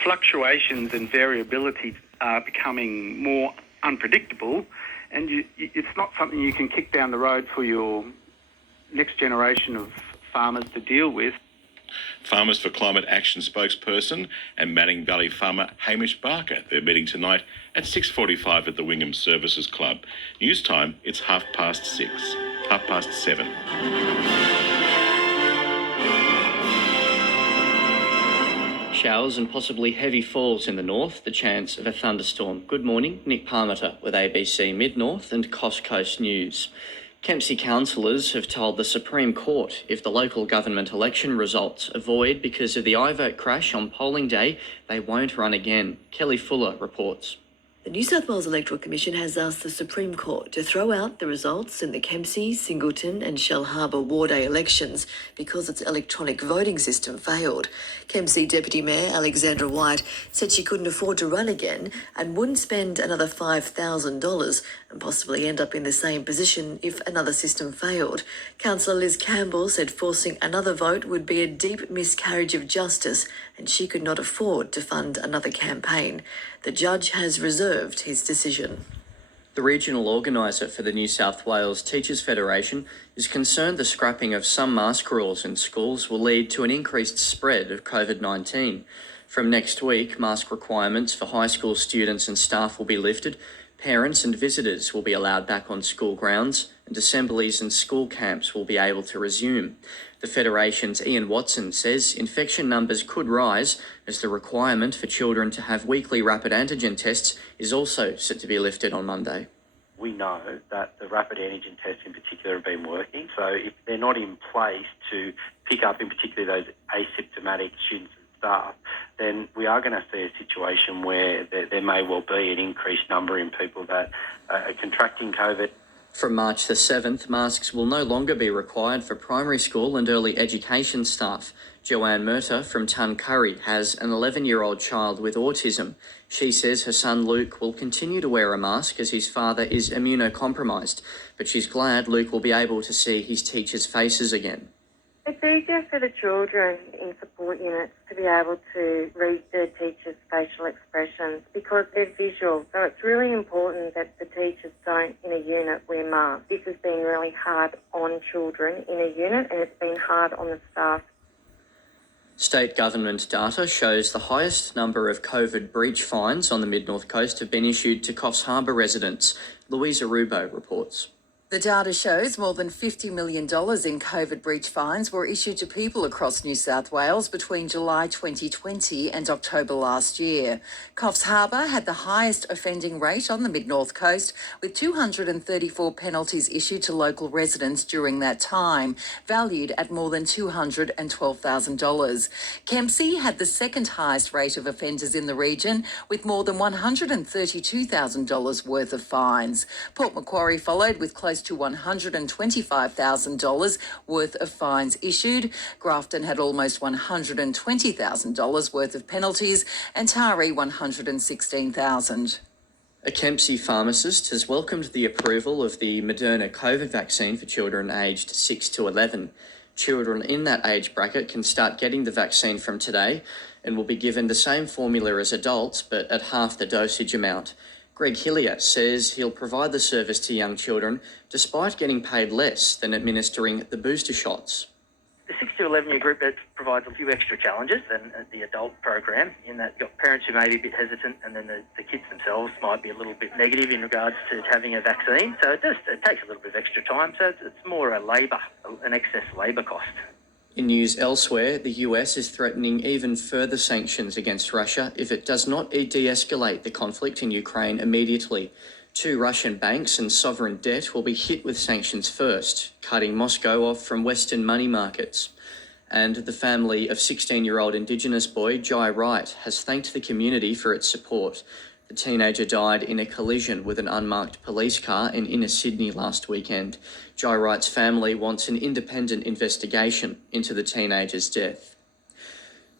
Fluctuations and variability are becoming more unpredictable, and it's not something you can kick down the road for your next generation of farmers to deal with. Farmers for Climate Action spokesperson and Manning Valley farmer Hamish Barker. They're meeting tonight at 6:45 at the Wingham Services Club. News time, it's 7:30. Showers and possibly heavy falls in the north, the chance of a thunderstorm. Good morning, Nick Parmenter with ABC Mid-North and Coast Coast News. Kempsey councillors have told the Supreme Court if the local government election results are void because of the iVote crash on polling day, they won't run again. Kelly Fuller reports. The New South Wales Electoral Commission has asked the Supreme Court to throw out the results in the Kempsey, Singleton and Shell Harbour Ward A elections because its electronic voting system failed. Kempsey Deputy Mayor Alexandra White said she couldn't afford to run again and wouldn't spend another $5,000 and possibly end up in the same position if another system failed. Councillor Liz Campbell said forcing another vote would be a deep miscarriage of justice and she could not afford to fund another campaign. The judge has reserved his decision. The regional organiser for the New South Wales Teachers Federation is concerned the scrapping of some mask rules in schools will lead to an increased spread of COVID-19. From next week, mask requirements for high school students and staff will be lifted. Parents and visitors will be allowed back on school grounds and assemblies and school camps will be able to resume. The Federation's Ian Watson says infection numbers could rise as the requirement for children to have weekly rapid antigen tests is also set to be lifted on Monday. We know that the rapid antigen tests in particular have been working, so if they're not in place to pick up in particular those asymptomatic students and staff, then we are going to see a situation where there may well be an increased number in people that are contracting COVID. From March the 7th, masks will no longer be required for primary school and early education staff. Joanne Murtagh from Tuncurry has an 11-year-old child with autism. She says her son Luke will continue to wear a mask as his father is immunocompromised, but she's glad Luke will be able to see his teachers' faces again. It's easier for the children in support units to be able to read their teachers' facial expressions because they're visual. So it's really important that the teachers don't, in a unit, wear masks. This has been really hard on children in a unit and it's been hard on the staff. State government data shows the highest number of COVID breach fines on the Mid-North Coast have been issued to Coffs Harbour residents. Louisa Rubo reports. The data shows more than $50 million in COVID breach fines were issued to people across New South Wales between July 2020 and October last year. Coffs Harbour had the highest offending rate on the Mid-North Coast, with 234 penalties issued to local residents during that time, valued at more than $212,000. Kempsey had the second highest rate of offenders in the region, with more than $132,000 worth of fines. Port Macquarie followed with close to $125,000 worth of fines issued. Grafton had almost $120,000 worth of penalties and Taree $116,000. A Kempsey pharmacist has welcomed the approval of the Moderna COVID vaccine for children aged 6 to 11. Children in that age bracket can start getting the vaccine from today and will be given the same formula as adults, but at half the dosage amount. Greg Hillier says he'll provide the service to young children despite getting paid less than administering the booster shots. The 6 to 11 year group that provides a few extra challenges than the adult program, in that you've got parents who may be a bit hesitant and then the kids themselves might be a little bit negative in regards to having a vaccine. So it takes a little bit of extra time. So it's more an excess labour cost. In news elsewhere, the US is threatening even further sanctions against Russia if it does not de-escalate the conflict in Ukraine immediately. 2 Russian banks and sovereign debt will be hit with sanctions first, cutting Moscow off from Western money markets. And the family of 16-year-old Indigenous boy Jai Wright has thanked the community for its support. The teenager died in a collision with an unmarked police car in inner Sydney last weekend. Jai Wright's family wants an independent investigation into the teenager's death.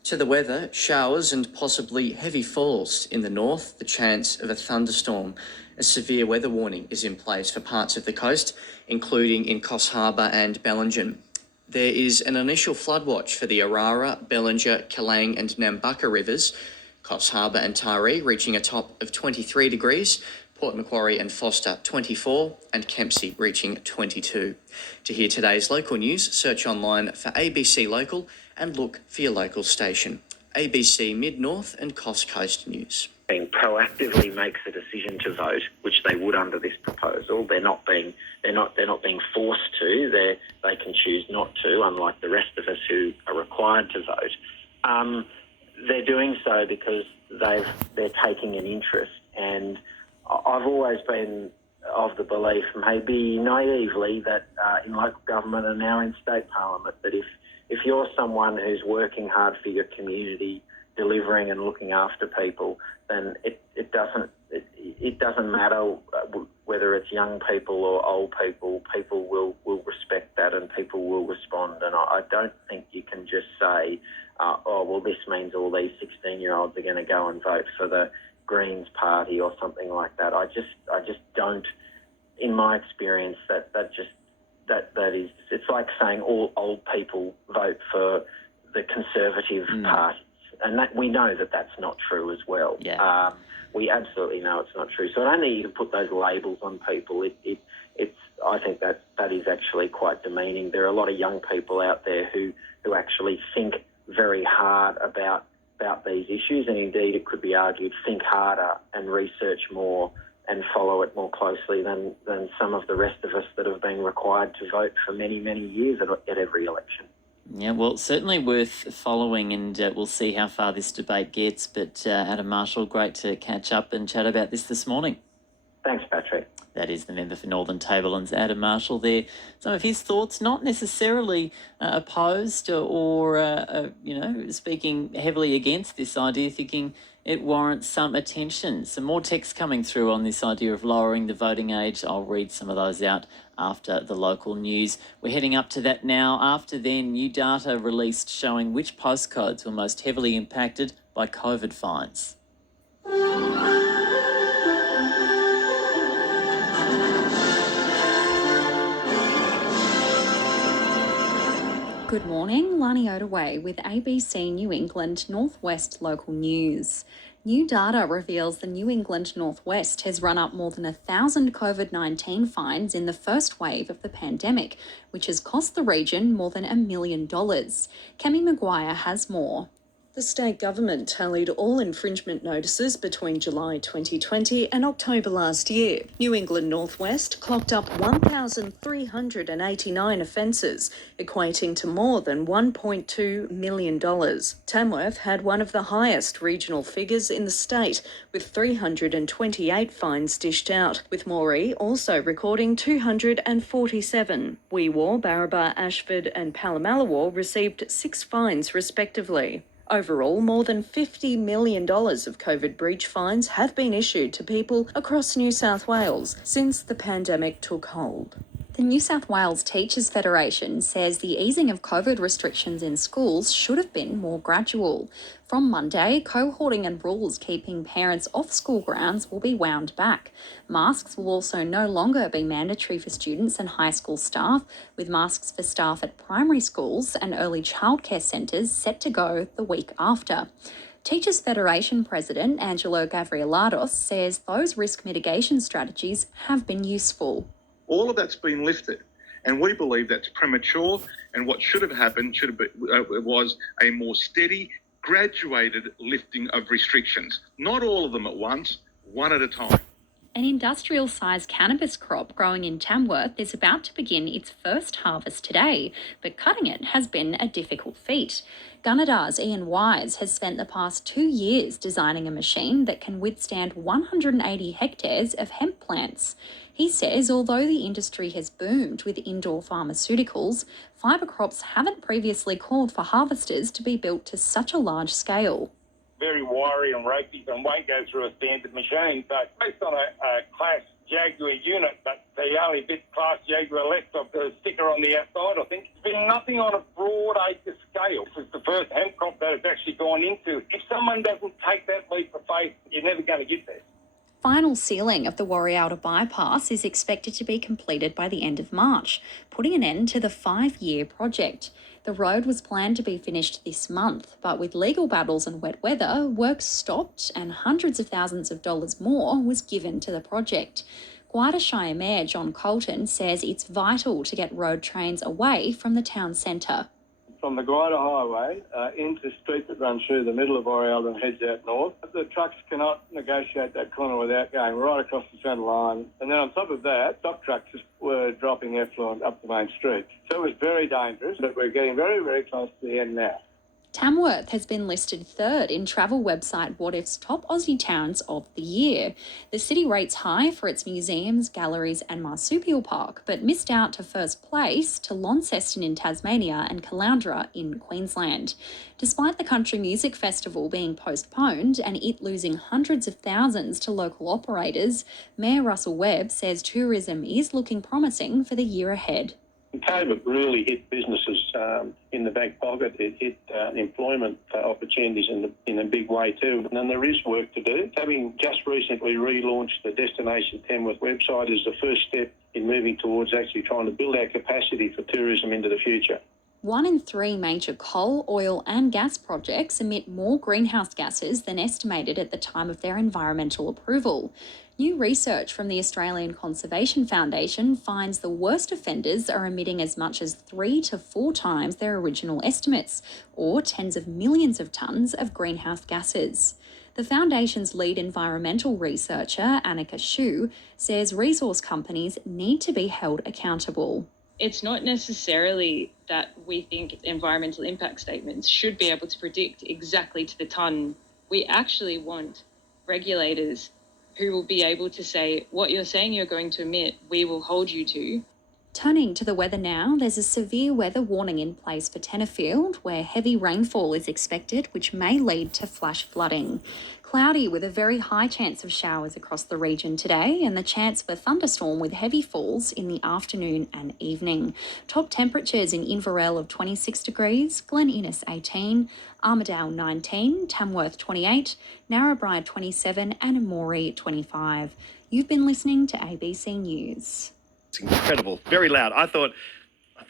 To the weather, showers and possibly heavy falls in the north, the chance of a thunderstorm. A severe weather warning is in place for parts of the coast, including in Coffs Harbour and Bellingen. There is an initial flood watch for the Arara, Bellinger, Killang and Nambucca rivers. Coffs Harbour and Taree reaching a top of 23 degrees, Port Macquarie and Foster 24, and Kempsey reaching 22. To hear today's local news, search online for ABC Local and look for your local station. ABC Mid-North and Coast Coast News. Proactively makes a decision to vote, which they would under this proposal. They're not being forced to. They can choose not to, unlike the rest of us who are required to vote. They're doing so because they're taking an interest, and I've always been of the belief, maybe naively, that in local government and now in state parliament, that if you're someone who's working hard for your community, delivering and looking after people, then it doesn't matter whether it's young people or old people. People will respect that and people will respond. And I don't think you can just say, this means all these 16-year-olds are going to go and vote for the Greens party or something like that. I just don't. In my experience, that is, it's like saying all old people vote for the Conservative Party. And that we know that that's not true as well. Yeah. We absolutely know it's not true. So I don't think you can put those labels on people. I think that is actually quite demeaning. There are a lot of young people out there who actually think very hard about these issues, and indeed it could be argued think harder and research more and follow it more closely than some of the rest of us that have been required to vote for many, many years at every election. Yeah, well, certainly worth following, and we'll see how far this debate gets. But Adam Marshall, great to catch up and chat about this morning. Thanks, Patrick. That is the member for Northern Tablelands, Adam Marshall there. Some of his thoughts, not necessarily opposed or speaking heavily against this idea, thinking it warrants some attention. Some more texts coming through on this idea of lowering the voting age. I'll read some of those out after the local news. We're heading up to that now. After then, new data released showing which postcodes were most heavily impacted by COVID fines. Good morning, Lani Ottaway with ABC New England Northwest Local News. New data reveals the New England Northwest has run up more than 1,000 COVID-19 fines in the first wave of the pandemic, which has cost the region more than $1 million. Cammy Maguire has more. The state government tallied all infringement notices between July 2020 and October last year. New England Northwest clocked up 1,389 offences, equating to more than $1.2 million. Tamworth had one of the highest regional figures in the state, with 328 fines dished out, with Moree also recording 247. Weewaw, Barraba, Ashford and Palomalawar received 6 fines respectively. Overall, more than $50 million of COVID breach fines have been issued to people across New South Wales since the pandemic took hold. The New South Wales Teachers Federation says the easing of COVID restrictions in schools should have been more gradual. From Monday, cohorting and rules keeping parents off school grounds will be wound back. Masks will also no longer be mandatory for students and high school staff, with masks for staff at primary schools and early childcare centres set to go the week after. Teachers Federation President Angelo Gavrielados says those risk mitigation strategies have been useful. All of that's been lifted, and we believe that's premature, and what should have happened was a more steady, graduated lifting of restrictions. Not all of them at once, one at a time. An industrial-sized cannabis crop growing in Tamworth is about to begin its first harvest today, but cutting it has been a difficult feat. Gunnedar's Ian Wise has spent the past 2 years designing a machine that can withstand 180 hectares of hemp plants. He says although the industry has boomed with indoor pharmaceuticals, fibre crops haven't previously called for harvesters to be built to such a large scale. Very wiry and ropey and won't go through a standard machine. So based on a Class Jaguar unit, but the only bit Class Jaguar left of the sticker on the outside, I think. It's been nothing on a broad acre scale. This is the first hemp crop that it's actually gone into. If someone doesn't take that leap of faith, you're never going to get there. Final sealing of the Warrialta bypass is expected to be completed by the end of March, putting an end to the 5-year project. The road was planned to be finished this month, but with legal battles and wet weather, work stopped and hundreds of thousands of dollars more was given to the project. Guarda Shire Mayor John Colton says it's vital to get road trains away from the town centre. From the Guarda Highway into the street that runs through the middle of Oriel and heads out north. The trucks cannot negotiate that corner without going right across the centre line. And then on top of that, stock trucks were dropping effluent up the main street. So it was very dangerous, but we're getting very, very close to the end now. Tamworth has been listed third in travel website What If's top Aussie towns of the year. The city rates high for its museums, galleries and marsupial park, but missed out to first place to Launceston in Tasmania and Caloundra in Queensland. Despite the Country Music Festival being postponed and it losing hundreds of thousands to local operators, Mayor Russell Webb says tourism is looking promising for the year ahead. COVID really hit businesses in the back pocket. It hit employment opportunities in a big way too. And there is work to do. Having just recently relaunched the Destination Tamworth website is the first step in moving towards actually trying to build our capacity for tourism into the future. 1 in 3 major coal, oil and gas projects emit more greenhouse gases than estimated at the time of their environmental approval. New research from the Australian Conservation Foundation finds the worst offenders are emitting as much as 3 to 4 times their original estimates, or tens of millions of tonnes of greenhouse gases. The Foundation's lead environmental researcher, Annika Shu, says resource companies need to be held accountable. It's not necessarily that we think environmental impact statements should be able to predict exactly to the tonne. We actually want regulators who will be able to say, what you're saying you're going to emit, we will hold you to. Turning to the weather now, there's a severe weather warning in place for Tenterfield, where heavy rainfall is expected, which may lead to flash flooding. Cloudy with a very high chance of showers across the region today, and the chance for thunderstorm with heavy falls in the afternoon and evening. Top temperatures in Inverell of 26 degrees, Glen Innes 18, Armidale 19, Tamworth 28, Narrabri 27 and Moree 25. You've been listening to ABC News. It's incredible. Very loud. I thought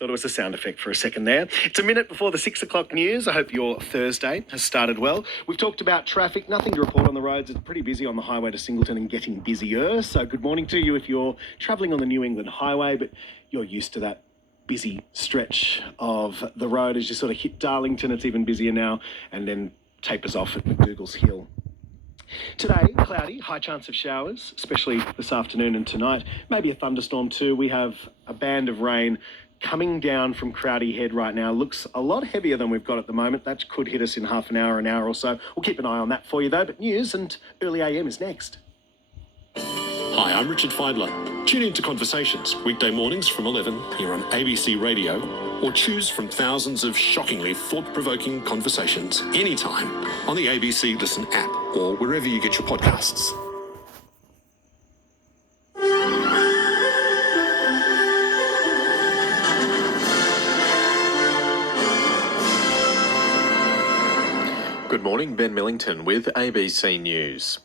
it was a sound effect for a second there. It's a minute before the 6 o'clock news. I hope your Thursday has started well. We've talked about traffic. Nothing to report on the roads. It's pretty busy on the highway to Singleton and getting busier. So good morning to you if you're travelling on the New England Highway, but you're used to that busy stretch of the road as you sort of hit Darlington. It's even busier now and then tapers off at McDougall's Hill. Today, cloudy, high chance of showers, especially this afternoon and tonight. Maybe a thunderstorm too. We have a band of rain coming down from Crowdy Head right now. Looks a lot heavier than we've got at the moment. That could hit us in half an hour or so. We'll keep an eye on that for you though. But news and early AM is next. Hi, I'm Richard Feidler. Tune in to Conversations, weekday mornings from 11 here on ABC Radio, or choose from thousands of shockingly thought-provoking conversations anytime on the ABC Listen app or wherever you get your podcasts. Good morning, Ben Millington with ABC News.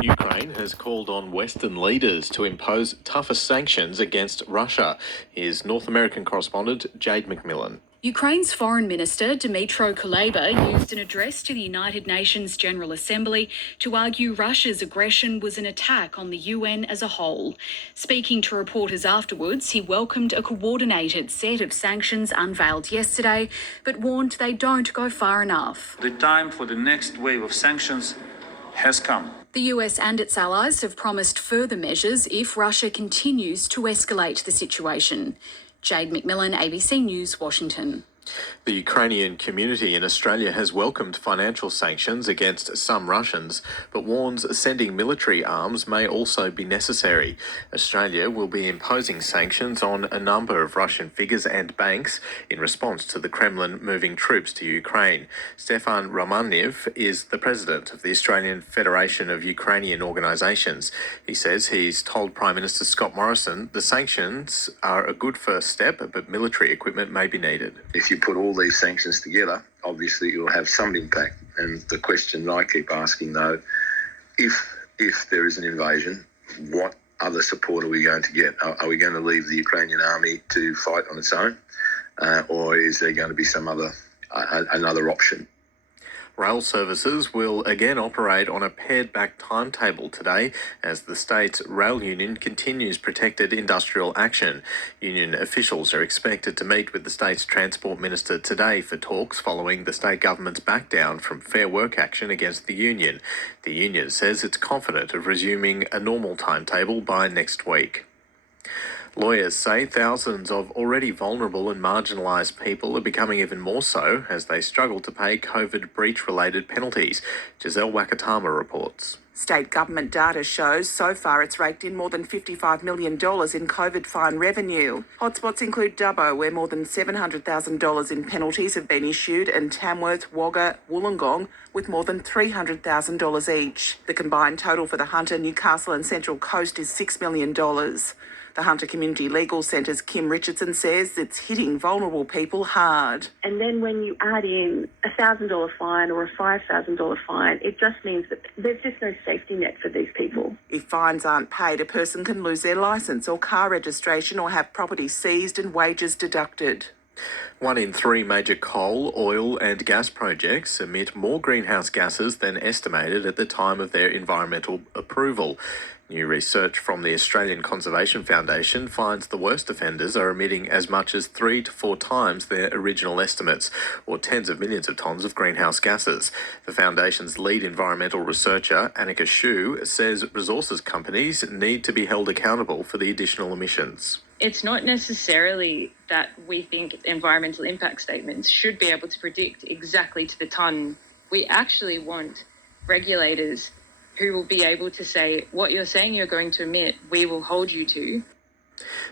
Ukraine has called on Western leaders to impose tougher sanctions against Russia. Here's North American correspondent Jade McMillan. Ukraine's Foreign Minister Dmytro Kuleba used an address to the United Nations General Assembly to argue Russia's aggression was an attack on the UN as a whole. Speaking to reporters afterwards, he welcomed a coordinated set of sanctions unveiled yesterday, but warned they don't go far enough. The time for the next wave of sanctions has come. The US and its allies have promised further measures if Russia continues to escalate the situation. Jade McMillan, ABC News, Washington. The Ukrainian community in Australia has welcomed financial sanctions against some Russians, but warns sending military arms may also be necessary. Australia will be imposing sanctions on a number of Russian figures and banks in response to the Kremlin moving troops to Ukraine. Stefan Romaniev is the president of the Australian Federation of Ukrainian Organisations. He says he's told Prime Minister Scott Morrison the sanctions are a good first step, but military equipment may be needed. If you put all these sanctions together, obviously it will have some impact. And the question I keep asking, though, if there is an invasion, what other support are we going to get? Are we going to leave the Ukrainian army to fight on its own? or is there going to be some other another option? Rail services will again operate on a pared-back timetable today as the state's rail union continues protected industrial action. Union officials are expected to meet with the state's Transport Minister today for talks following the state government's backdown from Fair Work action against the union. The union says it's confident of resuming a normal timetable by next week. Lawyers say thousands of already vulnerable and marginalised people are becoming even more so as they struggle to pay COVID breach-related penalties. Giselle Wakatama reports. State government data shows so far it's raked in more than $55 million in COVID fine revenue. Hotspots include Dubbo, where more than $700,000 in penalties have been issued, and Tamworth, Wagga, Wollongong, with more than $300,000 each. The combined total for the Hunter, Newcastle and Central Coast is $6 million. The Hunter Community Legal Centre's Kim Richardson says it's hitting vulnerable people hard. And then when you add in a $1,000 fine or a $5,000 fine, it just means that there's just no safety net for these people. If fines aren't paid, a person can lose their licence or car registration or have property seized and wages deducted. 1 in 3 major coal, oil and gas projects emit more greenhouse gases than estimated at the time of their environmental approval. New research from the Australian Conservation Foundation finds the worst offenders are emitting as much as 3 to 4 times their original estimates, or tens of millions of tonnes of greenhouse gases. The Foundation's lead environmental researcher, Annika Shu, says resources companies need to be held accountable for the additional emissions. It's not necessarily that we think environmental impact statements should be able to predict exactly to the tonne. We actually want regulators who will be able to say, what you're saying you're going to emit, we will hold you to.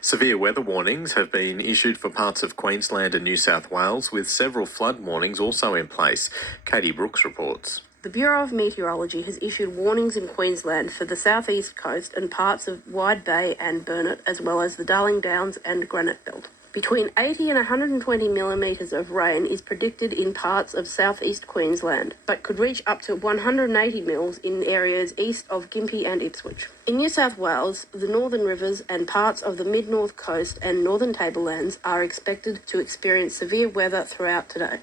Severe weather warnings have been issued for parts of Queensland and New South Wales, with several flood warnings also in place. Katie Brooks reports. The Bureau of Meteorology has issued warnings in Queensland for the southeast coast and parts of Wide Bay and Burnett, as well as the Darling Downs and Granite Belt. Between 80 and 120 millimetres of rain is predicted in parts of southeast Queensland, but could reach up to 180 mils in areas east of Gympie and Ipswich. In New South Wales, the Northern Rivers and parts of the mid-north coast and northern tablelands are expected to experience severe weather throughout today.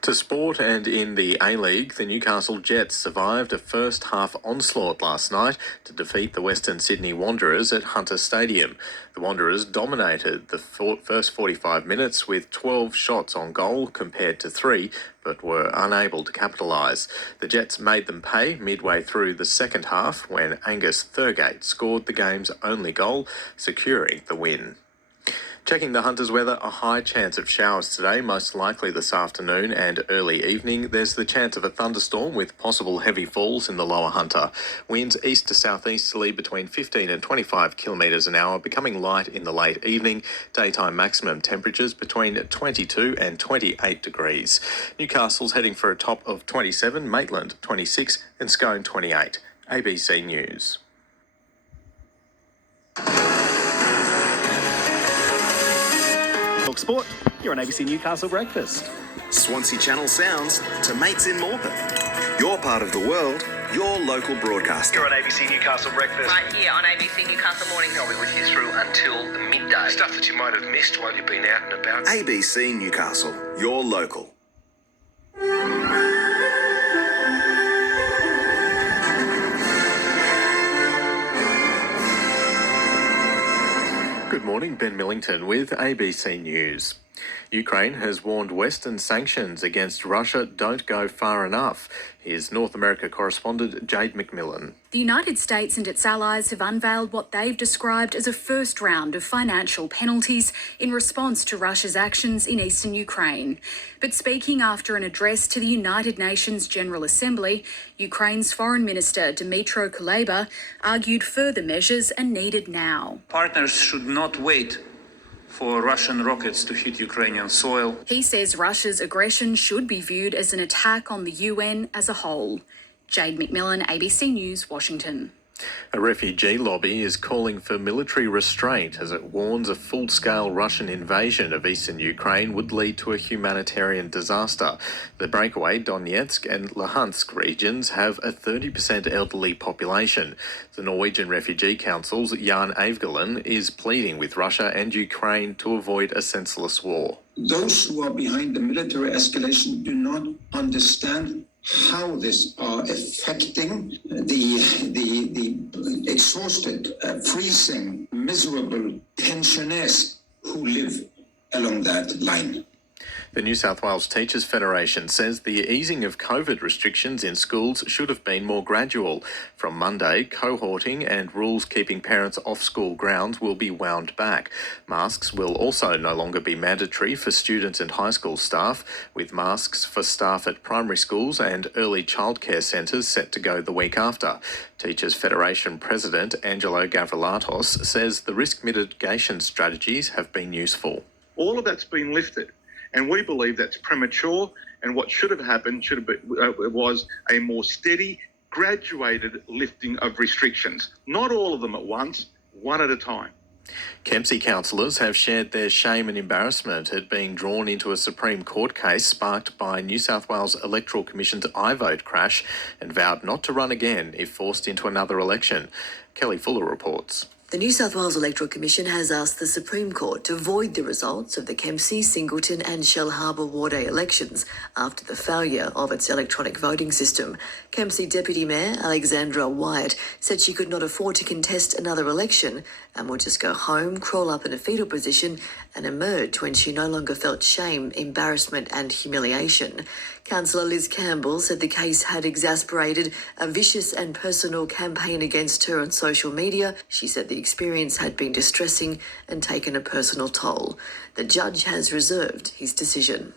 To sport, and in the A-League, the Newcastle Jets survived a first-half onslaught last night to defeat the Western Sydney Wanderers at Hunter Stadium. The Wanderers dominated the first 45 minutes with 12 shots on goal compared to 3, but were unable to capitalise. The Jets made them pay midway through the second half when Angus Thurgate scored the game's only goal, securing the win. Checking the Hunters' weather, a high chance of showers today, most likely this afternoon and early evening. There's the chance of a thunderstorm with possible heavy falls in the lower Hunter. Winds east to southeasterly between 15 and 25 kilometres an hour, becoming light in the late evening. Daytime maximum temperatures between 22 and 28 degrees. Newcastle's heading for a top of 27, Maitland 26 and Scone 28. ABC News. Talk sport, you're on ABC Newcastle Breakfast. Swansea Channel sounds to mates in Morpeth. You're part of the world, your local broadcaster. You're on ABC Newcastle Breakfast. Right here on ABC Newcastle Morning. I'll be with you through until midday. Stuff that you might have missed while you've been out and about. ABC Newcastle, your local. Good morning, Ben Millington with ABC News. Ukraine has warned Western sanctions against Russia don't go far enough. Here's North America correspondent Jade McMillan. The United States and its allies have unveiled what they've described as a first round of financial penalties in response to Russia's actions in eastern Ukraine. But speaking after an address to the United Nations General Assembly, Ukraine's Foreign Minister Dmytro Kuleba argued further measures are needed now. Partners should not wait for Russian rockets to hit Ukrainian soil. He says Russia's aggression should be viewed as an attack on the UN as a whole. Jade McMillan, ABC News, Washington. A refugee lobby is calling for military restraint as it warns a full-scale Russian invasion of eastern Ukraine would lead to a humanitarian disaster. The breakaway Donetsk and Luhansk regions have a 30% elderly population. The Norwegian Refugee Council's Jan Eivgelen is pleading with Russia and Ukraine to avoid a senseless war. Those who are behind the military escalation do not understand how this are affecting the exhausted, freezing, miserable pensioners who live along that line. The New South Wales Teachers Federation says the easing of COVID restrictions in schools should have been more gradual. From Monday, cohorting and rules keeping parents off school grounds will be wound back. Masks will also no longer be mandatory for students and high school staff, with masks for staff at primary schools and early childcare centres set to go the week after. Teachers Federation President Angelo Gavrilatos says the risk mitigation strategies have been useful. All of that's been lifted. And we believe that's premature, and what should have happened was a more steady, graduated lifting of restrictions. Not all of them at once, one at a time. Kempsey councillors have shared their shame and embarrassment at being drawn into a Supreme Court case sparked by New South Wales Electoral Commission's iVote crash and vowed not to run again if forced into another election. Kelly Fuller reports. The New South Wales Electoral Commission has asked the Supreme Court to void the results of the Kempsey, Singleton and Shellharbour Ward A elections after the failure of its electronic voting system. Kempsey Deputy Mayor Alexandra Wyatt said she could not afford to contest another election and would just go home, crawl up in a fetal position and emerge when she no longer felt shame, embarrassment and humiliation. Councillor Liz Campbell said the case had exasperated a vicious and personal campaign against her on social media. She said the experience had been distressing and taken a personal toll. The judge has reserved his decision.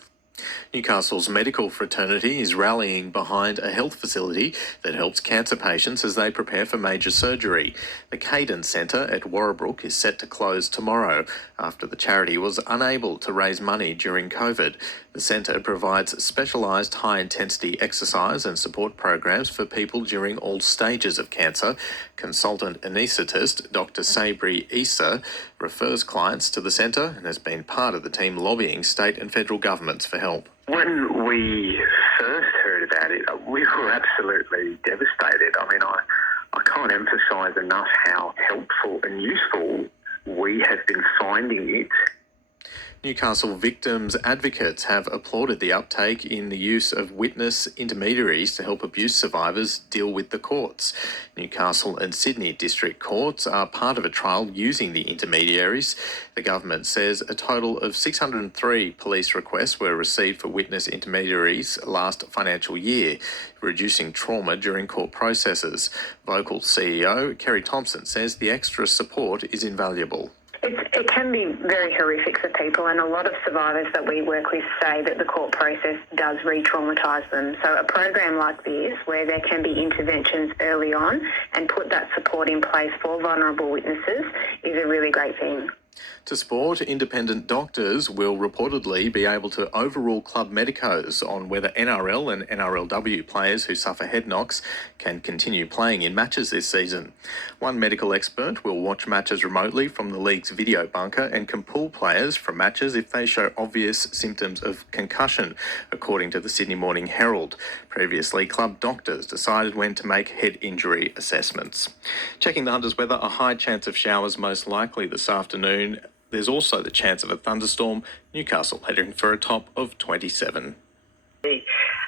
Newcastle's medical fraternity is rallying behind a health facility that helps cancer patients as they prepare for major surgery. The Cadence Centre at Warrabrook is set to close tomorrow after the charity was unable to raise money during COVID. The centre provides specialised high-intensity exercise and support programs for people during all stages of cancer. Consultant anaesthetist Dr. Sabri Issa refers clients to the centre and has been part of the team lobbying state and federal governments for help. When we first heard about it, we were absolutely devastated. I mean, I can't emphasise enough how helpful and useful we have been finding it. Newcastle victims advocates have applauded the uptake in the use of witness intermediaries to help abuse survivors deal with the courts. Newcastle and Sydney district courts are part of a trial using the intermediaries. The government says a total of 603 police requests were received for witness intermediaries last financial year, reducing trauma during court processes. Vocal CEO Kerry Thompson says the extra support is invaluable. It can be very horrific for people, and a lot of survivors that we work with say that the court process does re-traumatise them. So a program like this, where there can be interventions early on and put that support in place for vulnerable witnesses, is a really great thing. To sport, independent doctors will reportedly be able to overrule club medicos on whether NRL and NRLW players who suffer head knocks can continue playing in matches this season. One medical expert will watch matches remotely from the league's video bunker and can pull players from matches if they show obvious symptoms of concussion, according to the Sydney Morning Herald. Previously, club doctors decided when to make head injury assessments. Checking the Hunters weather, a high chance of showers most likely this afternoon. There's also the chance of a thunderstorm. Newcastle heading for a top of 27. And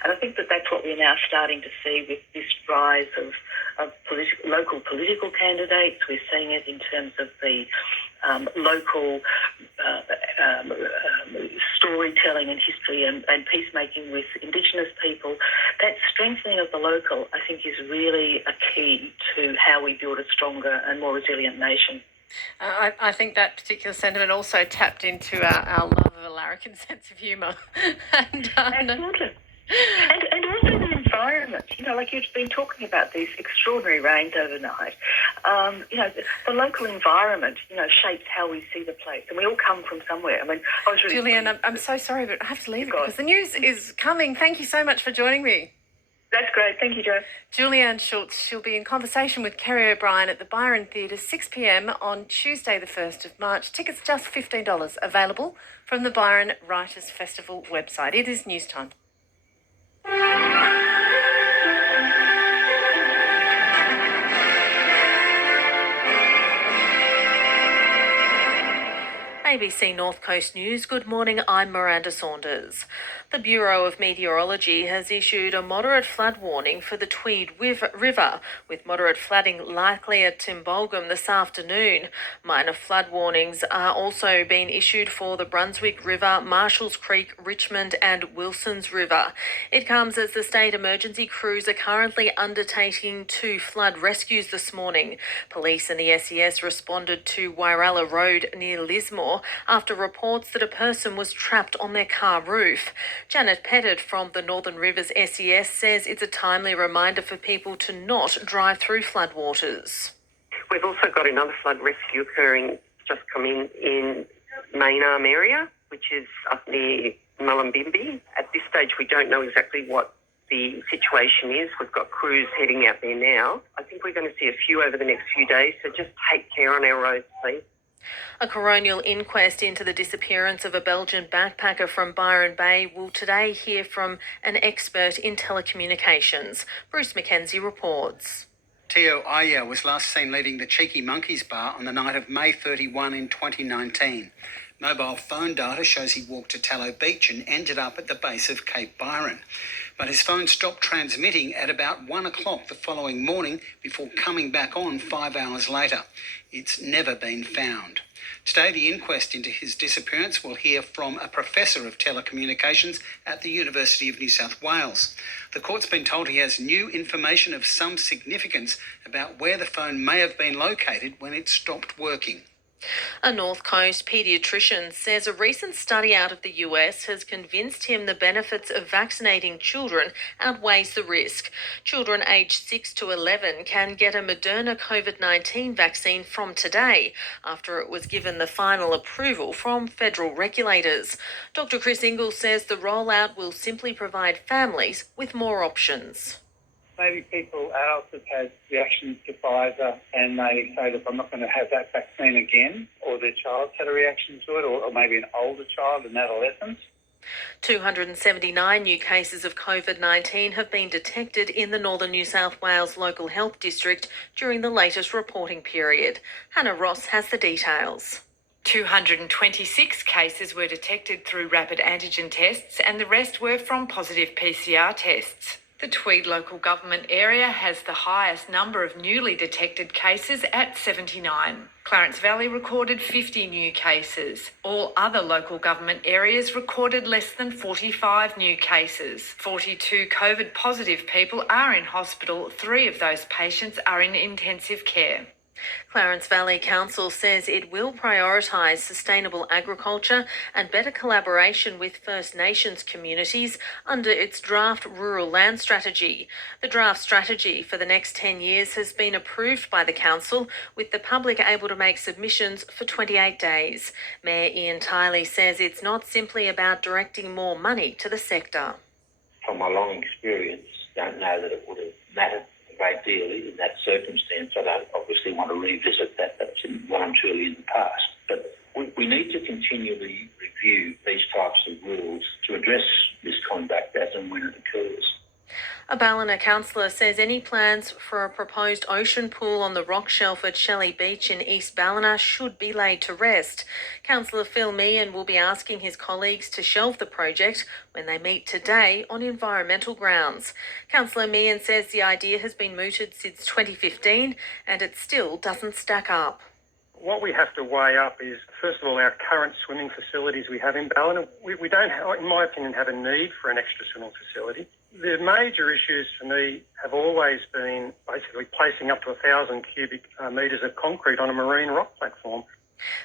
I think that's what we're now starting to see with this rise of local political candidates. We're seeing it in terms of the local storytelling and history and peacemaking with Indigenous people. That strengthening of the local, I think, is really a key to how we build a stronger and more resilient nation. I think that particular sentiment also tapped into our love of a larrikin sense of humour. Absolutely. And also the environment. Like you've been talking about these extraordinary rains overnight. The local environment, shapes how we see the place. And we all come from somewhere. I mean, I was really... Julian, I'm so sorry, but I have to leave because the news is coming. Thank you so much for joining me. That's great. Thank you, Jo. Julianne Schultz, she'll be in conversation with Kerry O'Brien at the Byron Theatre, 6 p.m. on Tuesday, the 1st of March. Tickets just $15, available from the Byron Writers Festival website. It is news time. ABC North Coast News. Good morning, I'm Miranda Saunders. The Bureau of Meteorology has issued a moderate flood warning for the Tweed River, with moderate flooding likely at Timbolgum this afternoon. Minor flood warnings are also being issued for the Brunswick River, Marshalls Creek, Richmond and Wilsons River. It comes as the state emergency crews are currently undertaking 2 flood rescues this morning. Police and the SES responded to Wyralla Road near Lismore after reports that a person was trapped on their car roof. Janet Pettit from the Northern Rivers SES says it's a timely reminder for people to not drive through floodwaters. We've also got another flood rescue occurring, just come in Main Arm area, which is up near Mullumbimby. At this stage, we don't know exactly what the situation is. We've got crews heading out there now. I think we're going to see a few over the next few days, so just take care on our roads, please. A coronial inquest into the disappearance of a Belgian backpacker from Byron Bay will today hear from an expert in telecommunications. Bruce McKenzie reports. Teo Aya was last seen leaving the Cheeky Monkeys bar on the night of May 31 in 2019. Mobile phone data shows he walked to Tallow Beach and ended up at the base of Cape Byron. But his phone stopped transmitting at about 1 o'clock the following morning before coming back on 5 hours later. It's never been found. Today, the inquest into his disappearance will hear from a professor of telecommunications at the University of New South Wales. The court's been told he has new information of some significance about where the phone may have been located when it stopped working. A North Coast paediatrician says a recent study out of the US has convinced him the benefits of vaccinating children outweighs the risk. Children aged 6 to 11 can get a Moderna COVID-19 vaccine from today, after it was given the final approval from federal regulators. Dr. Chris Ingalls says the rollout will simply provide families with more options. Maybe adults have had reactions to Pfizer and they say, look, I'm not going to have that vaccine again, or their child's had a reaction to it, or maybe an older child, an adolescent. 279 new cases of COVID-19 have been detected in the Northern New South Wales Local Health District during the latest reporting period. Hannah Ross has the details. 226 cases were detected through rapid antigen tests and the rest were from positive PCR tests. The Tweed local government area has the highest number of newly detected cases at 79. Clarence Valley recorded 50 new cases. All other local government areas recorded less than 45 new cases. 42 COVID positive people are in hospital. 3 of those patients are in intensive care. Clarence Valley Council says it will prioritise sustainable agriculture and better collaboration with First Nations communities under its draft rural land strategy. The draft strategy for the next 10 years has been approved by the council, with the public able to make submissions for 28 days. Mayor Ian Tiley says it's not simply about directing more money to the sector. From my long experience, don't know that it would have mattered a great deal in that circumstance. I don't obviously want to revisit that. That's well and truly in the past. But we need to continually review these types of rules to address misconduct as and when it occurs. A Ballina councillor says any plans for a proposed ocean pool on the rock shelf at Shelley Beach in East Ballina should be laid to rest. Councillor Phil Meehan will be asking his colleagues to shelve the project when they meet today on environmental grounds. Councillor Meehan says the idea has been mooted since 2015 and it still doesn't stack up. What we have to weigh up is, first of all, our current swimming facilities we have in Ballina. We don't, in my opinion, have a need for an extra swimming facility. The major issues for me have always been basically placing up to 1,000 cubic metres of concrete on a marine rock platform.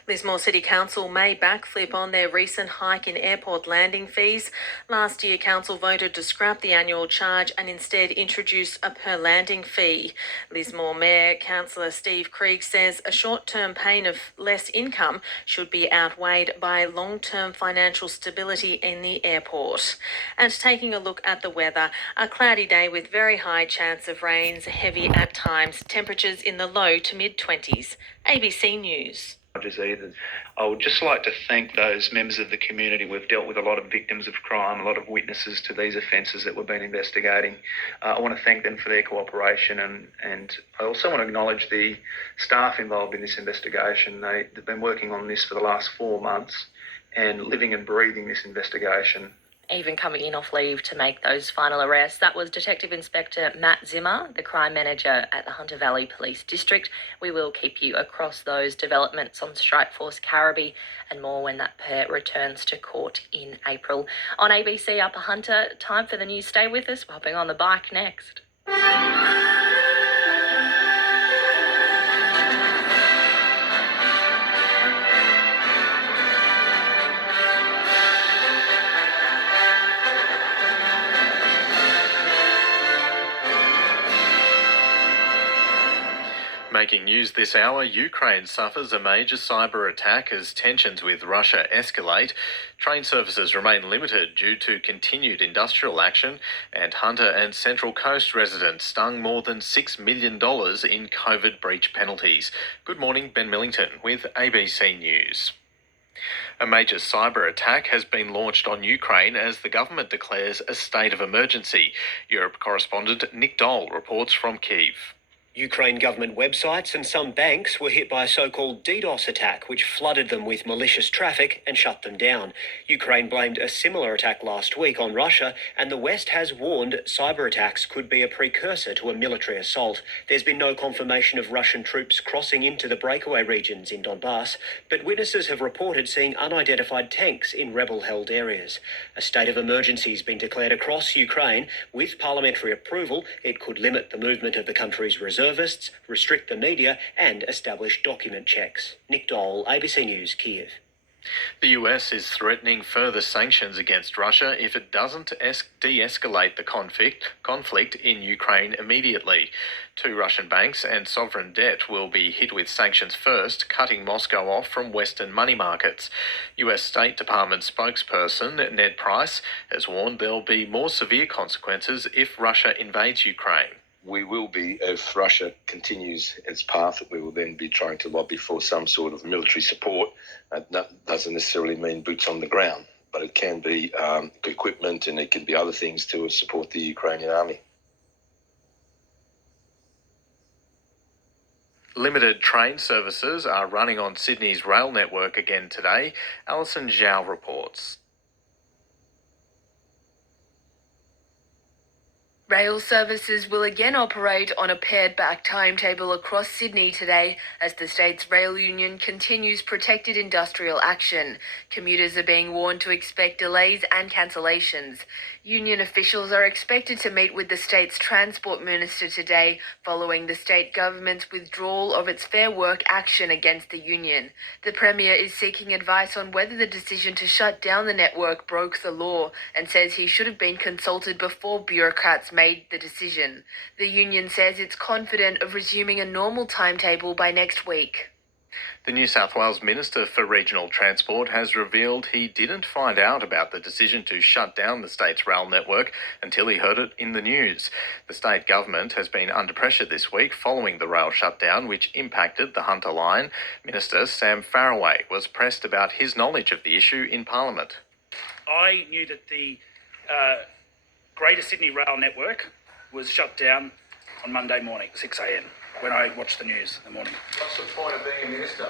Lismore City Council may backflip on their recent hike in airport landing fees. Last year, Council voted to scrap the annual charge and instead introduce a per landing fee. Lismore Mayor Councillor Steve Krieg says a short-term pain of less income should be outweighed by long-term financial stability in the airport. And taking a look at the weather, a cloudy day with very high chance of rains, heavy at times, temperatures in the low to mid-20s. ABC News. Either. I would just like to thank those members of the community. We've dealt with a lot of victims of crime, a lot of witnesses to these offences that we've been investigating. I want to thank them for their cooperation, and I also want to acknowledge the staff involved in this investigation. They've been working on this for the last 4 months and living and breathing this investigation. Even coming in off leave to make those final arrests. That was Detective Inspector Matt Zimmer, the crime manager at the Hunter Valley Police District. We will keep you across those developments on Strikeforce Carriby and more when that pair returns to court in April. On ABC Upper Hunter, time for the news. Stay with us. We're hopping on the bike next. Making news this hour, Ukraine suffers a major cyber attack as tensions with Russia escalate. Train services remain limited due to continued industrial action, and Hunter and Central Coast residents stung more than $6 million in COVID breach penalties. Good morning, Ben Millington with ABC News. A major cyber attack has been launched on Ukraine as the government declares a state of emergency. Europe correspondent Nick Dole reports from Kyiv. Ukraine government websites and some banks were hit by a so-called DDoS attack, which flooded them with malicious traffic and shut them down. Ukraine blamed a similar attack last week on Russia, and the West has warned cyber attacks could be a precursor to a military assault. There's been no confirmation of Russian troops crossing into the breakaway regions in Donbass, but witnesses have reported seeing unidentified tanks in rebel-held areas. A state of emergency has been declared across Ukraine. With parliamentary approval, it could limit the movement of the country's reservists, restrict the media and establish document checks. Nick Dole, ABC News, Kyiv. The US is threatening further sanctions against Russia if it doesn't de-escalate the conflict in Ukraine immediately. 2 Russian banks and sovereign debt will be hit with sanctions first, cutting Moscow off from Western money markets. US State Department spokesperson Ned Price has warned there'll be more severe consequences if Russia invades Ukraine. We will be, if Russia continues its path, we will then be trying to lobby for some sort of military support. That doesn't necessarily mean boots on the ground, but it can be equipment and it can be other things to support the Ukrainian army. Limited train services are running on Sydney's rail network again today. Alison Zhao reports. Rail services will again operate on a pared-back timetable across Sydney today as the state's rail union continues protected industrial action. Commuters are being warned to expect delays and cancellations. Union officials are expected to meet with the state's transport minister today following the state government's withdrawal of its Fair Work action against the union. The Premier is seeking advice on whether the decision to shut down the network broke the law and says he should have been consulted before bureaucrats made the decision. The union says it's confident of resuming a normal timetable by next week. The New South Wales Minister for Regional Transport has revealed he didn't find out about the decision to shut down the state's rail network until he heard it in the news. The state government has been under pressure this week following the rail shutdown, which impacted the Hunter line. Minister Sam Faraway was pressed about his knowledge of the issue in Parliament. I knew that the Greater Sydney Rail Network was shut down on Monday morning, 6 a.m, when I watched the news in the morning. What's the point of being a minister?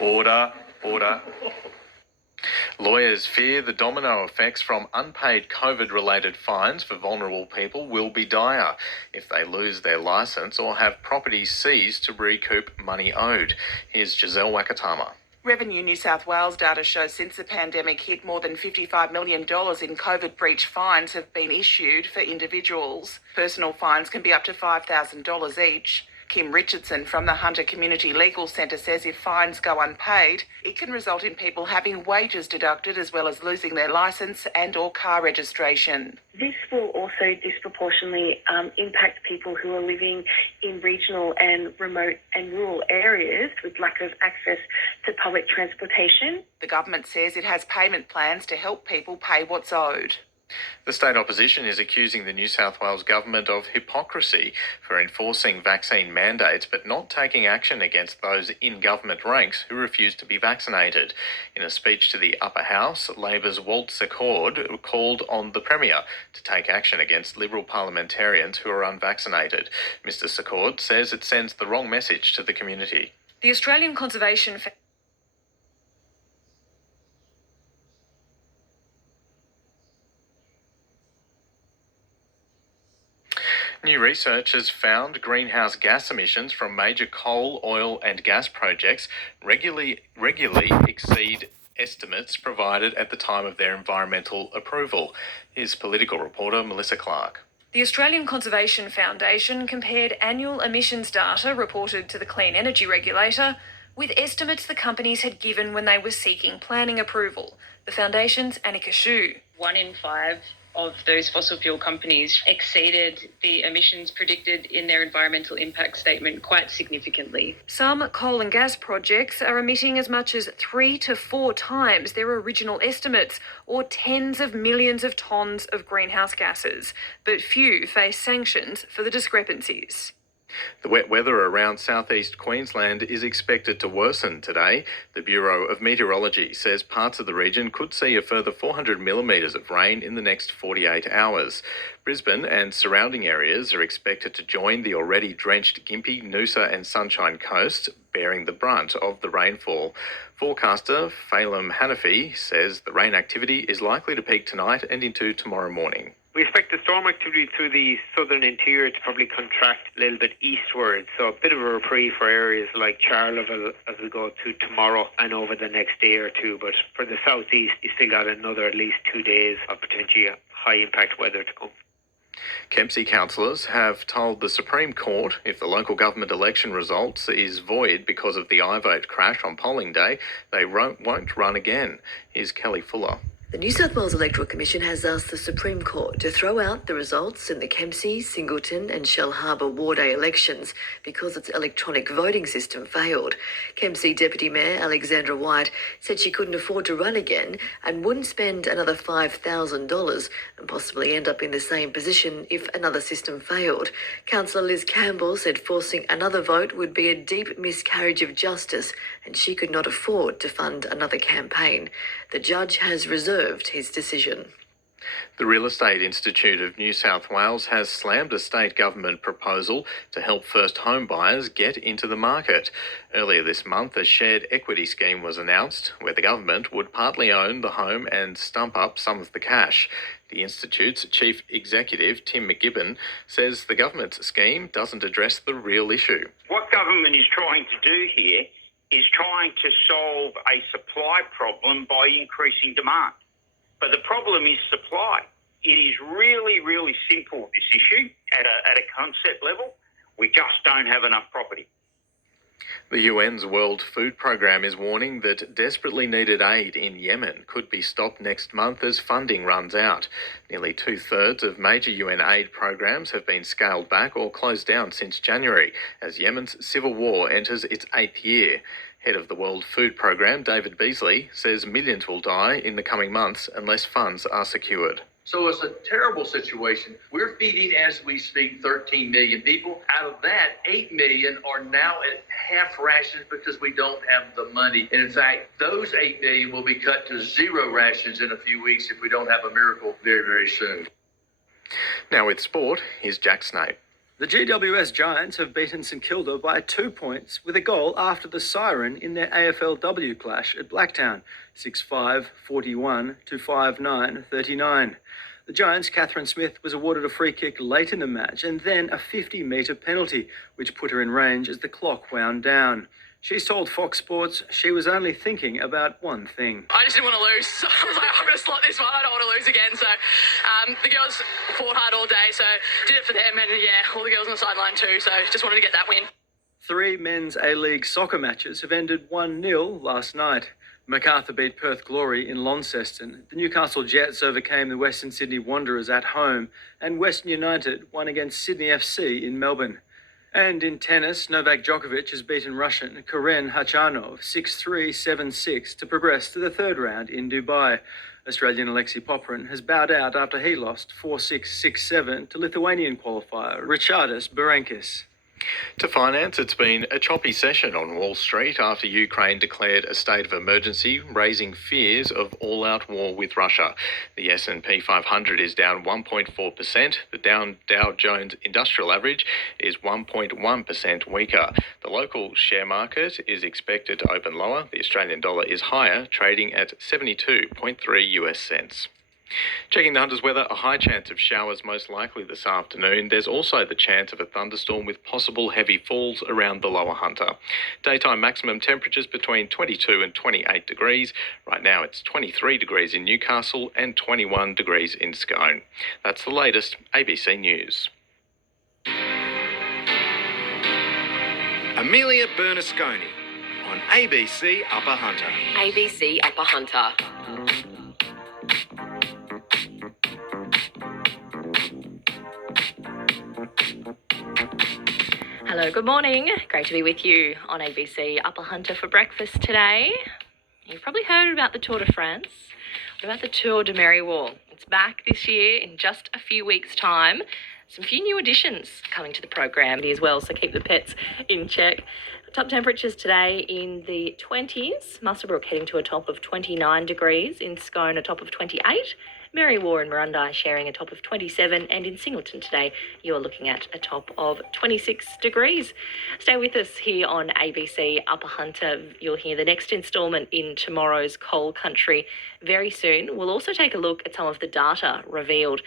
Order. Lawyers fear the domino effects from unpaid COVID-related fines for vulnerable people will be dire if they lose their licence or have properties seized to recoup money owed. Here's Giselle Wakatama. Revenue New South Wales data shows since the pandemic hit, more than $55 million in COVID breach fines have been issued for individuals. Personal fines can be up to $5,000 each. Kim Richardson from the Hunter Community Legal Centre says if fines go unpaid, it can result in people having wages deducted as well as losing their licence and or car registration. This will also disproportionately impact people who are living in regional and remote and rural areas with lack of access to public transportation. The government says it has payment plans to help people pay what's owed. The state opposition is accusing the New South Wales government of hypocrisy for enforcing vaccine mandates but not taking action against those in government ranks who refuse to be vaccinated. In a speech to the Upper House, Labor's Walt Secord called on the Premier to take action against Liberal parliamentarians who are unvaccinated. Mr Secord says it sends the wrong message to the community. The Australian Conservation New research has found greenhouse gas emissions from major coal, oil and gas projects regularly exceed estimates provided at the time of their environmental approval. Here's political reporter Melissa Clark. The Australian Conservation Foundation compared annual emissions data reported to the Clean Energy Regulator with estimates the companies had given when they were seeking planning approval. The Foundation's Annika Shu. 1 in 5 of those fossil fuel companies exceeded the emissions predicted in their environmental impact statement quite significantly. Some coal and gas projects are emitting as much as 3 to 4 times their original estimates, or tens of millions of tonnes of greenhouse gases, but few face sanctions for the discrepancies. The wet weather around southeast Queensland is expected to worsen today. The Bureau of Meteorology says parts of the region could see a further 400 millimetres of rain in the next 48 hours. Brisbane and surrounding areas are expected to join the already drenched Gympie, Noosa and Sunshine Coast, bearing the brunt of the rainfall. Forecaster Phelim Hanafi says the rain activity is likely to peak tonight and into tomorrow morning. We expect the storm activity through the southern interior to probably contract a little bit eastward, so a bit of a reprieve for areas like Charleville as we go through tomorrow and over the next day or two. But for the southeast, you still got another at least 2 days of potentially high impact weather to come. Kempsey councillors have told the Supreme Court if the local government election results is void because of the iVote crash on polling day, they won't run again. Here's Kelly Fuller. The New South Wales Electoral Commission has asked the Supreme Court to throw out the results in the Kempsey, Singleton and Shellharbour Ward A elections because its electronic voting system failed. Kempsey Deputy Mayor Alexandra White said she couldn't afford to run again and wouldn't spend another $5,000 and possibly end up in the same position if another system failed. Councillor Liz Campbell said forcing another vote would be a deep miscarriage of justice and she could not afford to fund another campaign. The judge has reserved his decision. The Real Estate Institute of New South Wales has slammed a state government proposal to help first home buyers get into the market. Earlier this month, a shared equity scheme was announced where the government would partly own the home and stump up some of the cash. The Institute's chief executive, Tim McGibbon, says the government's scheme doesn't address the real issue. What government is trying to do here is trying to solve a supply problem by increasing demand. But the problem is supply. It is really, really simple, this issue, at a concept level. We just don't have enough property. The UN's World Food Programme is warning that desperately needed aid in Yemen could be stopped next month as funding runs out. Nearly 2/3 of major UN aid programmes have been scaled back or closed down since January as Yemen's civil war enters its 8th year. Head of the World Food Programme, David Beasley, says millions will die in the coming months unless funds are secured. So it's a terrible situation. We're feeding, as we speak, 13 million people. Out of that, 8 million are now at half rations because we don't have the money. And in fact, those 8 million will be cut to 0 rations in a few weeks if we don't have a miracle very, very soon. Now with sport, here's Jack Snape. The GWS Giants have beaten St Kilda by 2 points with a goal after the siren in their AFLW clash at Blacktown, 6-5, 41 to 5-9, 39. The Giants' Catherine Smith was awarded a free kick late in the match and then a 50-metre penalty, which put her in range as the clock wound down. She's told Fox Sports she was only thinking about one thing. I just didn't want to lose, so I was like, I'm going to slot this one. I don't want to lose again. So the girls fought hard all day, so did it for them, and yeah, all the girls on the sideline too, so just wanted to get that win. 3 men's A-League soccer matches have ended 1-0 last night. Macarthur beat Perth Glory in Launceston. The Newcastle Jets overcame the Western Sydney Wanderers at home, and Western United won against Sydney FC in Melbourne. And in tennis, Novak Djokovic has beaten Russian Karen Khachanov 6-3, 7-6 to progress to the third round in Dubai. Australian Alexei Popyrin has bowed out after he lost 4-6, 6-7 to Lithuanian qualifier Richardis Berankis. To finance, it's been a choppy session on Wall Street after Ukraine declared a state of emergency, raising fears of all-out war with Russia. The S&P 500 is down 1.4%. The Dow Jones Industrial Average is 1.1% weaker. The local share market is expected to open lower. The Australian dollar is higher, trading at 72.3 US cents. Checking the Hunter's weather, a high chance of showers most likely this afternoon. There's also the chance of a thunderstorm with possible heavy falls around the lower Hunter. Daytime maximum temperatures between 22 and 28 degrees. Right now it's 23 degrees in Newcastle and 21 degrees in Scone. That's the latest ABC News. Amelia Bernasconi on ABC Upper Hunter. ABC Upper Hunter. Hello, good morning. Great to be with you on ABC Upper Hunter for breakfast today. You've probably heard about the Tour de France. What about the Tour de Mary-Wall? It's back this year in just a few weeks' time. Some few new additions coming to the program as well, so keep the pets in check. Top temperatures today in the 20s. Muswellbrook heading to a top of 29 degrees. In Scone, a top of 28. Merriwa and Murrundi sharing a top of 27, and in Singleton today you're looking at a top of 26 degrees. Stay with us here on ABC Upper Hunter. You'll hear the next instalment in tomorrow's Coal Country very soon. We'll also take a look at some of the data revealed.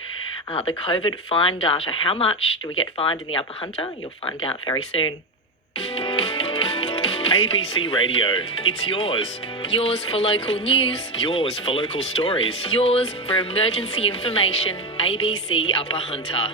The COVID fine data. How much do we get fined in the Upper Hunter? You'll find out very soon. ABC Radio, it's yours. Yours for local news. Yours for local stories. Yours for emergency information. ABC Upper Hunter.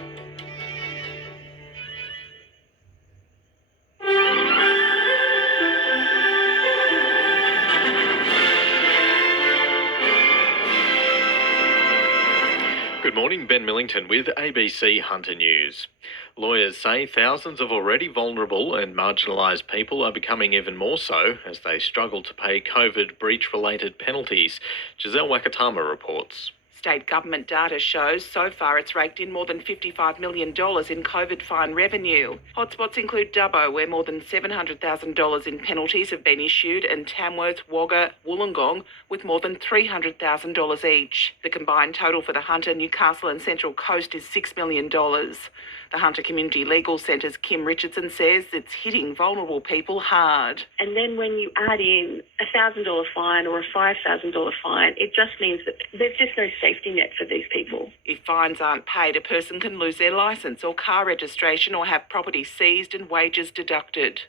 Good morning, Ben Millington with ABC Hunter News. Lawyers say thousands of already vulnerable and marginalised people are becoming even more so as they struggle to pay COVID breach-related penalties. Giselle Wakatama reports. State government data shows so far it's raked in more than $55 million in COVID fine revenue. Hotspots include Dubbo, where more than $700,000 in penalties have been issued, and Tamworth, Wagga, Wollongong, with more than $300,000 each. The combined total for the Hunter, Newcastle and Central Coast is $6 million. The Hunter Community Legal Centre's Kim Richardson says it's hitting vulnerable people hard. And then when you add in a $1,000 fine or a $5,000 fine, it just means that there's just no safety net for these people. If fines aren't paid, a person can lose their licence or car registration or have property seized and wages deducted.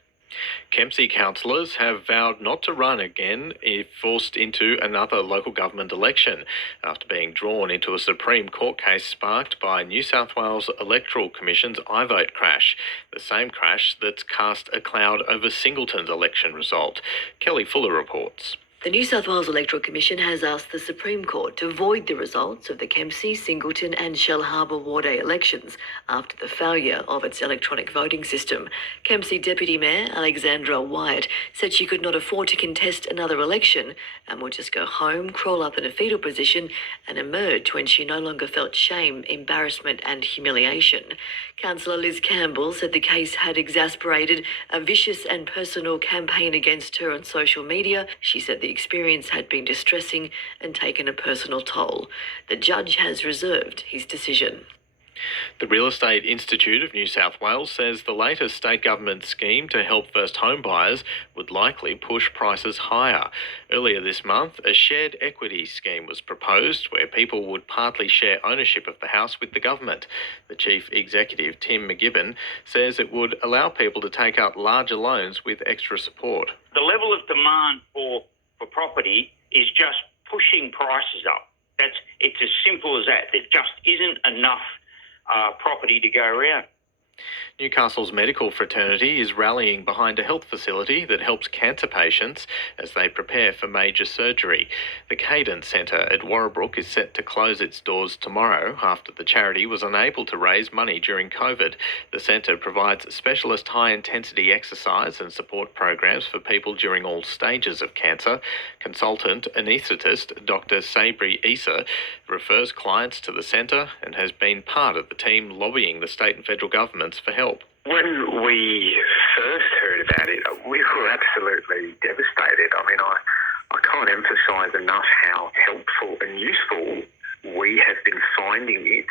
Kempsey councillors have vowed not to run again if forced into another local government election after being drawn into a Supreme Court case sparked by New South Wales Electoral Commission's iVote crash, the same crash that's cast a cloud over Singleton's election result. Kelly Fuller reports. The New South Wales Electoral Commission has asked the Supreme Court to void the results of the Kempsey, Singleton and Shellharbour Ward A elections after the failure of its electronic voting system. Kempsey Deputy Mayor Alexandra Wyatt said she could not afford to contest another election and would just go home, crawl up in a fetal position and emerge when she no longer felt shame, embarrassment and humiliation. Councillor Liz Campbell said the case had exasperated a vicious and personal campaign against her on social media. She said the experience had been distressing and taken a personal toll. The judge has reserved his decision. The Real Estate Institute of New South Wales says the latest state government scheme to help first home buyers would likely push prices higher. Earlier this month, a shared equity scheme was proposed where people would partly share ownership of the house with the government. The Chief Executive, Tim McGibbon, says it would allow people to take out larger loans with extra support. The level of demand for property is just pushing prices up. It's as simple as that. There just isn't enough property to go around. Newcastle's medical fraternity is rallying behind a health facility that helps cancer patients as they prepare for major surgery. The Cadence Centre at Warrabrook is set to close its doors tomorrow after the charity was unable to raise money during COVID. The centre provides specialist high-intensity exercise and support programs for people during all stages of cancer. Consultant anaesthetist Dr. Sabri Issa refers clients to the centre and has been part of the team lobbying the state and federal governments for help. When we first heard about it, we were absolutely devastated. I mean, I can't emphasise enough how helpful and useful we have been finding it.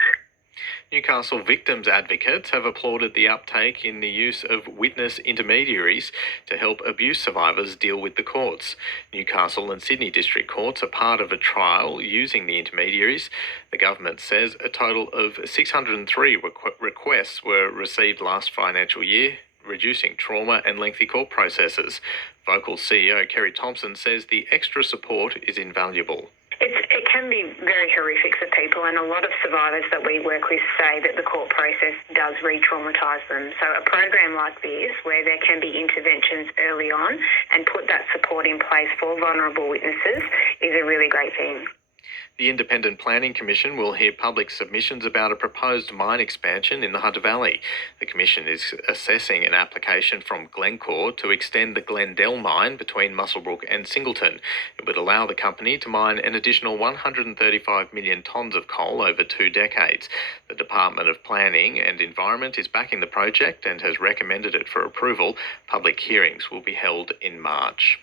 Newcastle victims advocates have applauded the uptake in the use of witness intermediaries to help abuse survivors deal with the courts. Newcastle and Sydney District Courts are part of a trial using the intermediaries. The government says a total of 603 requests were received last financial year, reducing trauma and lengthy court processes. Vocal CEO Kerry Thompson says the extra support is invaluable. It can be very horrific for people, and a lot of survivors that we work with say that the court process does re-traumatise them. So a program like this, where there can be interventions early on and put that support in place for vulnerable witnesses, is a really great thing. The Independent Planning Commission will hear public submissions about a proposed mine expansion in the Hunter Valley. The Commission is assessing an application from Glencore to extend the Glendell mine between Muswellbrook and Singleton. It would allow the company to mine an additional 135 million tonnes of coal over 2 decades. The Department of Planning and Environment is backing the project and has recommended it for approval. Public hearings will be held in March.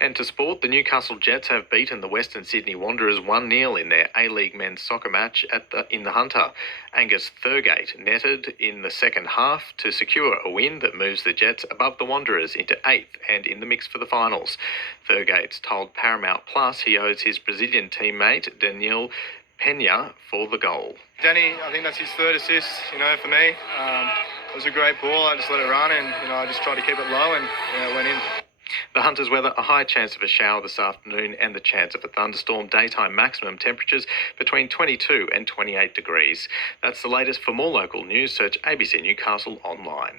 And to sport, the Newcastle Jets have beaten the Western Sydney Wanderers 1-0 in their A-League men's soccer match in the Hunter. Angus Thurgate netted in the second half to secure a win that moves the Jets above the Wanderers into 8th and in the mix for the finals. Thurgate's told Paramount Plus he owes his Brazilian teammate Daniel Pena for the goal. Danny, I think that's his third assist, for me. It was a great ball. I just let it run and, I just tried to keep it low and it went in. The Hunters weather, a high chance of a shower this afternoon and the chance of a thunderstorm. Daytime maximum temperatures between 22 and 28 degrees. That's the latest. For more local news, search ABC Newcastle online.